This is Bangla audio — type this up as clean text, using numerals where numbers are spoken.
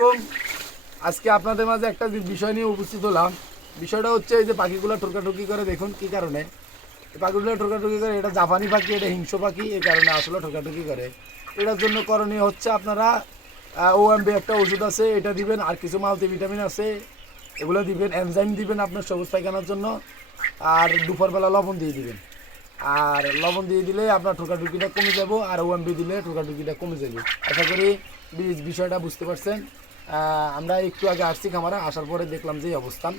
আলাইকুম। আজকে আপনাদের মাঝে একটা বিষয় নিয়ে উপস্থিত হলাম। বিষয়টা হচ্ছে এই যে পাখিগুলো ঠোকাঠুকি করে, দেখুন কি কারণে এই পাখিগুলো ঠোকাঠুকি করে। এটা জাপানি পাখি, এটা হিংস্র পাখি, এই কারণে আসলে ঠোকাঠুকি করে। এটার জন্য করণীয় হচ্ছে আপনারা ওএমবি একটা ওষুধ আছে, এটা দিবেন। আর কিছু মাল্টিভিটামিন আছে, এগুলো দিবেন। এনজাইম দিবেন আপনার সবুজ পায়খানার জন্য। আর দুপুরবেলা লবণ দিয়ে দিবেন। আর লবণ দিয়ে দিলে আপনার ঠোকাঠুকিটা কমে যাব, আর ওএমবি দিলে ঠোকাঠুকিটা কমে যাবে। আশা করি বিষয়টা বুঝতে পারছেন। আমরা একটু আগে আসছি খামারে, আসার পরে দেখলাম যে এই অবস্থান।